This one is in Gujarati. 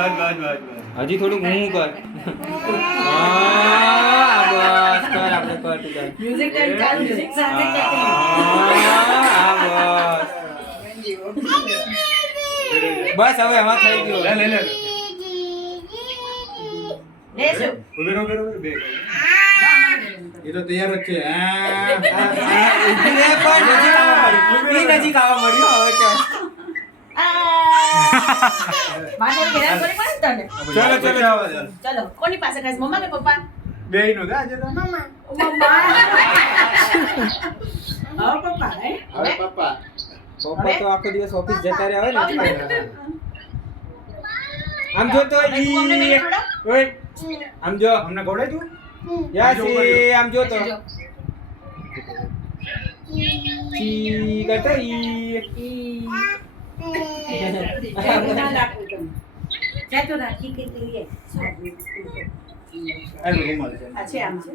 હજી થોડું હું કર હા બસ કર આપણે કર તું કર મ્યુઝિક ચાલુ મ્યુઝિક સાથે બસ હવે એમાં થઈ ગયું લે લેજો ઉભે રહો બે એ તો તૈયાર જ છે એટલે પણ નજીક આવવા મળ્યું હવે કે મારે ઘેરા કરી પડે તને ચલો કોની પાસે ખાસ મમ્મા કે પપ્પા બેય નો આજે તો મમ્મા હા પપ્પા હે હવે પપ્પા પપ્પા તો આખો દિવસ ઓફિસ જતા રહ્યા હોય ને આમ જો તો ઈ ઓય આમ જો અમને ગોળાઈ તું યાસી આમ જો તો ઈ કરતો ઈ જાતો રાખી કે લીએ આ રૂમાલ છે આ છે આમ છે